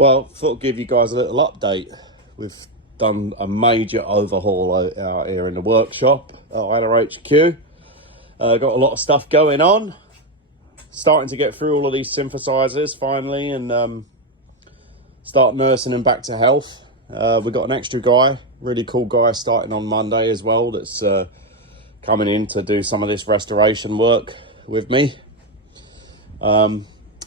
Well, thought I'd give you guys a little update. We've done a major overhaul out here in the workshop at Isla HQ. Got a lot of stuff going on. Starting to get through all of these synthesizers finally and start nursing them back to health. We've got an extra guy, really cool guy, starting on Monday as well, that's coming in to do some of this restoration work with me.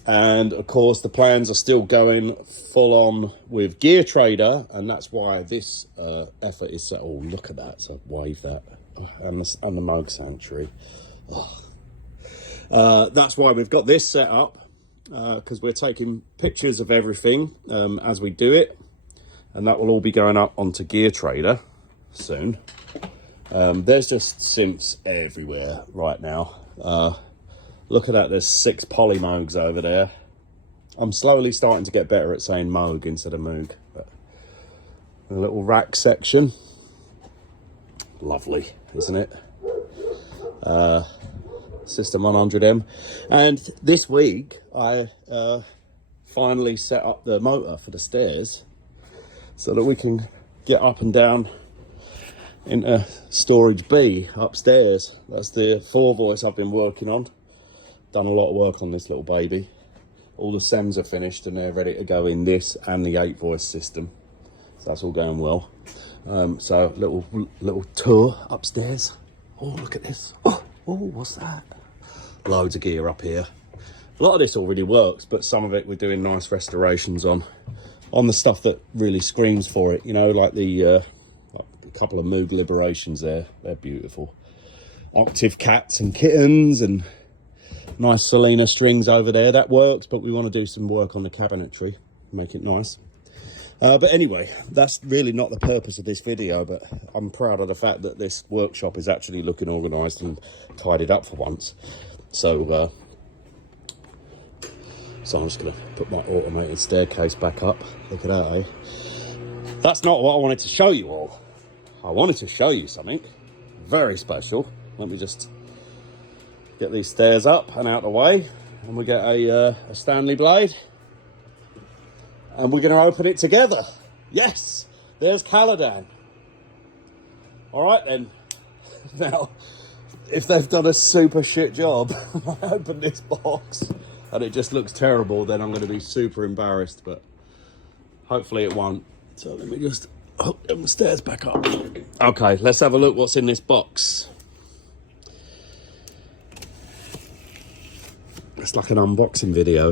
And of course the plans are still going full on with Gear Trader, and that's why this effort is set. Oh, look at that, so wave that. And the Moog Sanctuary. That's why we've got this set up, because we're taking pictures of everything as we do it, and that will all be going up onto Gear Trader soon. There's just synths everywhere right now. Look at that, there's 6 poly Moogs over there. I'm slowly starting to get better at saying Moog instead of Moog. But a little rack section. Lovely, isn't it? System 100M. And this week, I finally set up the motor for the stairs so that we can get up and down into storage B upstairs. That's the 4-voice I've been working on. Done a lot of work on this little baby. All the SEMs are finished and they're ready to go in this and the 8-voice system. So that's all going well. So little tour upstairs. Oh, look at this. Oh, what's that? Loads of gear up here. A lot of this already works, but some of it we're doing nice restorations on the stuff that really screams for it. You know, like the a couple of Moog Liberations there. They're beautiful. Octave cats and kittens and nice Selena strings over there. That works, but we want to do some work on the cabinetry, make it nice. But anyway, that's really not the purpose of this video, but I'm proud of the fact that this workshop is actually looking organised and tidied up for once. So I'm just going to put my automated staircase back up. Look at that, eh? That's not what I wanted to show you all. I wanted to show you something very special. Let me just get these stairs up and out of the way, and we get a Stanley blade, and we're going to open it together. Yes, there's Caladan. All right then. Now, if they've done a super shit job, I open this box and it just looks terrible, then I'm going to be super embarrassed, but hopefully it won't. So let me just hook them stairs back up. Okay, let's have a look what's in this box. It's like an unboxing video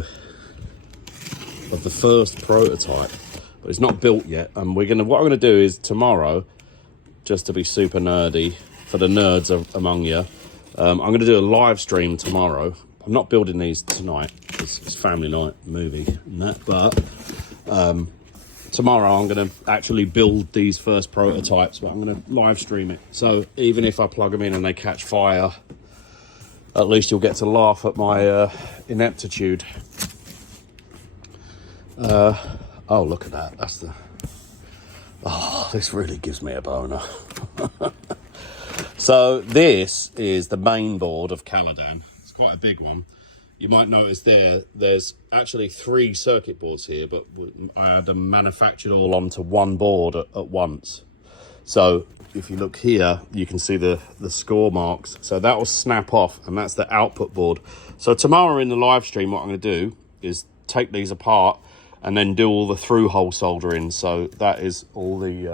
of the first prototype, but it's not built yet. And what I'm gonna do is tomorrow, just to be super nerdy for the nerds among you, I'm gonna do a live stream tomorrow. I'm not building these tonight because it's family night movie and that, but tomorrow I'm gonna actually build these first prototypes, but I'm gonna live stream it. So even if I plug them in and they catch fire, at least you'll get to laugh at my ineptitude. Oh, look at that. That's the... Oh, this really gives me a boner. So this is the main board of Caladan. It's quite a big one. You might notice there's actually 3 circuit boards here, but I had them manufactured all onto one board at once. So if you look here, you can see the score marks. So that will snap off, and that's the output board. So tomorrow in the live stream, what I'm going to do is take these apart and then do all the through-hole soldering. So that is all these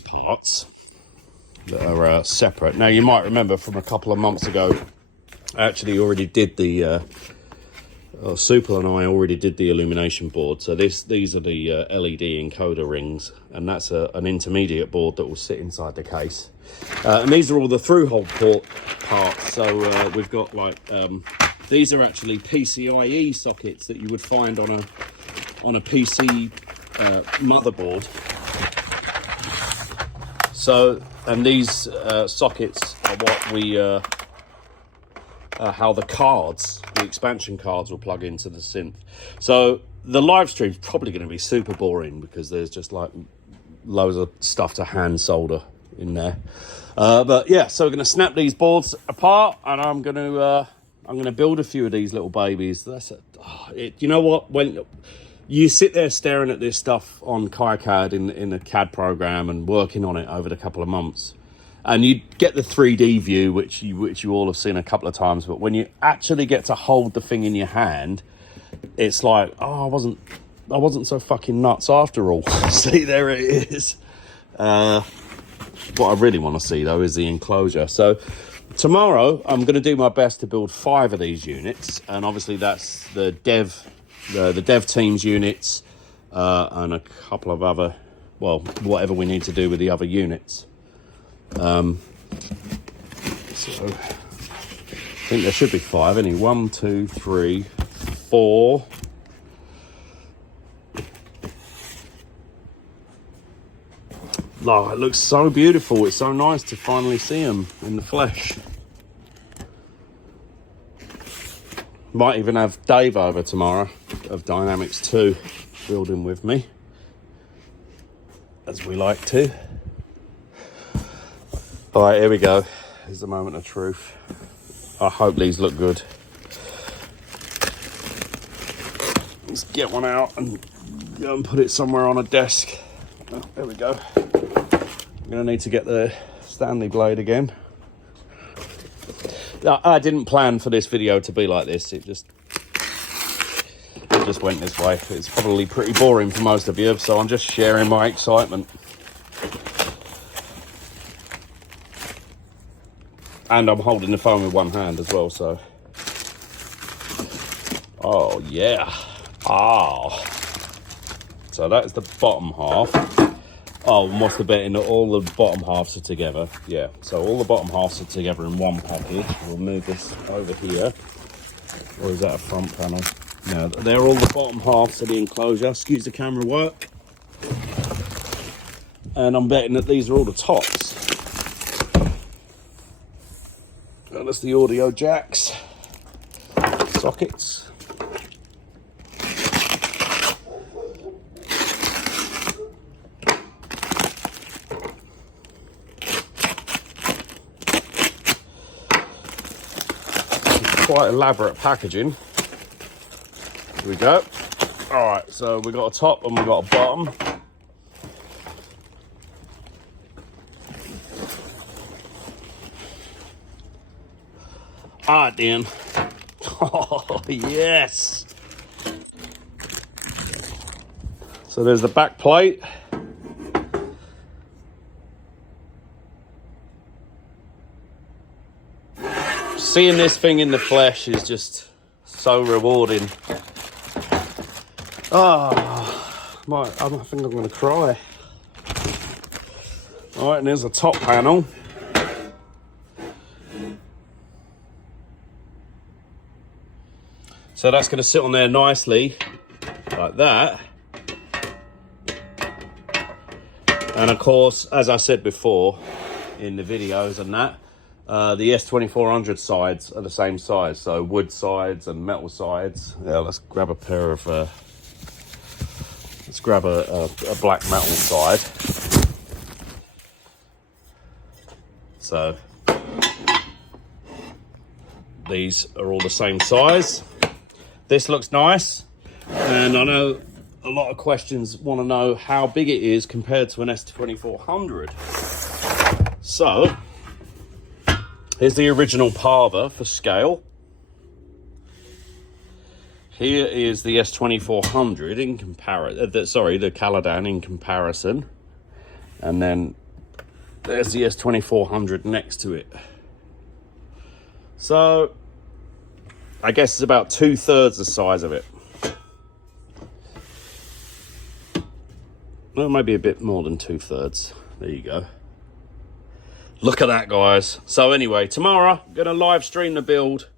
parts that are separate. Now you might remember from a couple of months ago, I actually already did the Supal and I already did the illumination board. So these are the LED encoder rings, and that's an intermediate board that will sit inside the case. And these are all the through-hole port parts. So we've got like these are actually PCIe sockets that you would find on a PC motherboard. So, and these sockets are what we how the cards, the expansion cards, will plug into the synth. So the live stream's probably going to be super boring because there's just like loads of stuff to hand solder in there. But yeah, so we're going to snap these boards apart, and I'm going to build a few of these little babies. you know what, when you sit there staring at this stuff on KiCad in the CAD program and working on it over the couple of months, and you get the 3D view, which you all have seen a couple of times, but when you actually get to hold the thing in your hand, it's like, oh, I wasn't so fucking nuts after all. See, there it is. What I really want to see though is the enclosure. So tomorrow I'm going to do my best to build 5 of these units, and obviously that's the dev team's units, and a couple of other, well, whatever we need to do with the other units. So I think there should be 5 anyway. 1, 2, 3, 4. Oh, it looks so beautiful. It's so nice to finally see them in the flesh. Might even have Dave over tomorrow of Dynamics 2 building with me, as we like to. All right, here we go. Here's the moment of truth. I hope these look good. Let's get one out and go and put it somewhere on a desk. Oh, there we go. I'm gonna need to get the Stanley blade again. I didn't plan for this video to be like this. It just went this way. It's probably pretty boring for most of you, so I'm just sharing my excitement. And I'm holding the phone with one hand as well, so. Oh, yeah. Oh. So that's the bottom half. Oh, must have been all the bottom halves are together. Yeah, so all the bottom halves are together in one package. We'll move this over here. Or is that a front panel? No, they're all the bottom halves of the enclosure. Excuse the camera work. And I'm betting that these are all the tops. And that's the audio jacks, sockets. Quite elaborate packaging. Here we go. All right, so we got a top and we got a bottom. Ah, Dan. Oh, yes. So there's the back plate. Seeing this thing in the flesh is just so rewarding. Oh, I think I'm going to cry. All right, and there's the top panel. So that's going to sit on there nicely, like that. And of course, as I said before in the videos and that, the S2400 sides are the same size. So wood sides and metal sides. Yeah, let's grab a pair of, let's grab a black metal side. So these are all the same size. This looks nice, and I know a lot of questions want to know how big it is compared to an S2400. So, here's the original Parva for scale. Here is the S2400 in comparison, the Caladan in comparison. And then there's the S2400 next to it. So, I guess it's about 2/3 the size of it. Well, maybe a bit more than 2/3. There you go. Look at that, guys. So anyway, tomorrow I'm gonna live stream the build,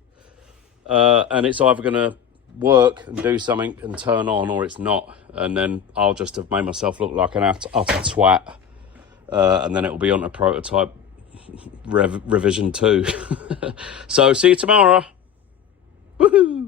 and it's either gonna work and do something and turn on, or it's not, and then I'll just have made myself look like an utter twat, and then it will be on a prototype revision 2. So see you tomorrow. Woohoo!